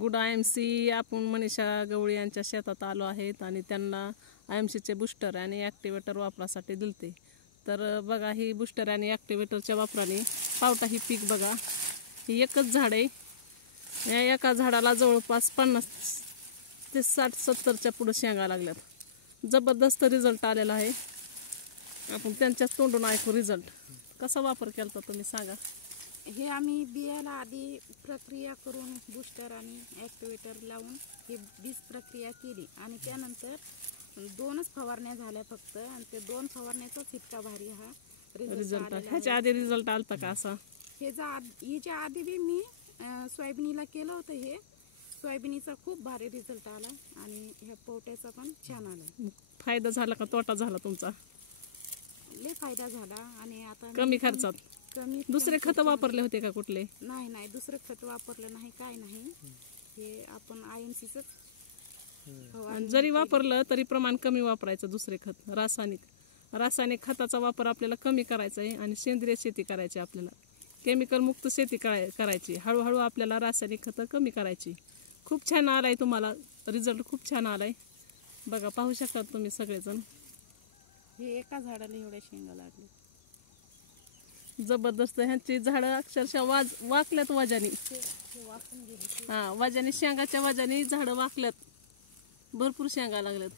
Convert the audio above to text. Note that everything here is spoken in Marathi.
गुड IMC आपण मनीषा गवळी यांच्या शेतात आलो आहेत आणि त्यांना IMCचे बूस्टर आणि ॲक्टिवेटर वापरासाठी दिलते. तर बघा ही बूस्टर आणि ॲक्टिवेटरच्या वापराने पावटा ही पीक बघा, ही एकच झाड आहे. या एका झाडाला जवळपास 50 ते 60-70च्या पुढे शेंगा लागल्यात. जबरदस्त रिझल्ट आलेला आहे. आपण त्यांच्याच तोंडून ऐकू रिझल्ट. कसा वापर केला तुम्ही सांगा. हे आम्ही बियाला आधी प्रक्रिया करून बूस्टर आणि ॲक्टिवेटर लावून ही बीज प्रक्रिया केली आणि त्यानंतर 2च फवारण्या झाल्या फक्त आणि ते 2 फवारण्याचाच इतका भारी हा रिझल्ट. ह्याच्या आधी रिझल्ट आलता का असा? हिच्या आधी बी मी सोयाबीनीला केलं होतं. हे सोयाबीनीचा खूप भारी रिझल्ट आला आणि ह्या पोट्याचा पण छान आला. फायदा झाला का तोटा झाला तुमचा? लय फायदा झाला आणि आता कमी खर्चात. दुसरे खत वापरले होते का कुठले? नाही दुसरे खत वापरले नाही, काय नाही. हे आपण IMCच. जरी वापरलं तरी प्रमाण कमी वापरायचं. दुसरे खत रासायनिक खताचा वापर आपल्याला कमी करायचा आहे आणि सेंद्रिय शेती करायची. आपल्याला केमिकल मुक्त शेती करायची. हळूहळू आपल्याला रासायनिक खतं कमी करायची. खूप छान आलाय तुम्हाला रिझल्ट, खूप छान आलाय. बघा पाहू शकता तुम्ही सगळेजण. हे एका झाडाला एवढ्या शेंगा लागले. जबरदस्त. ह्यांची झाडं अक्षरशः वाकल्यात वजानी. वजानी शेंगाच्या वजानी झाडं वाकल्यात. भरपूर शेंगा लागल्यात.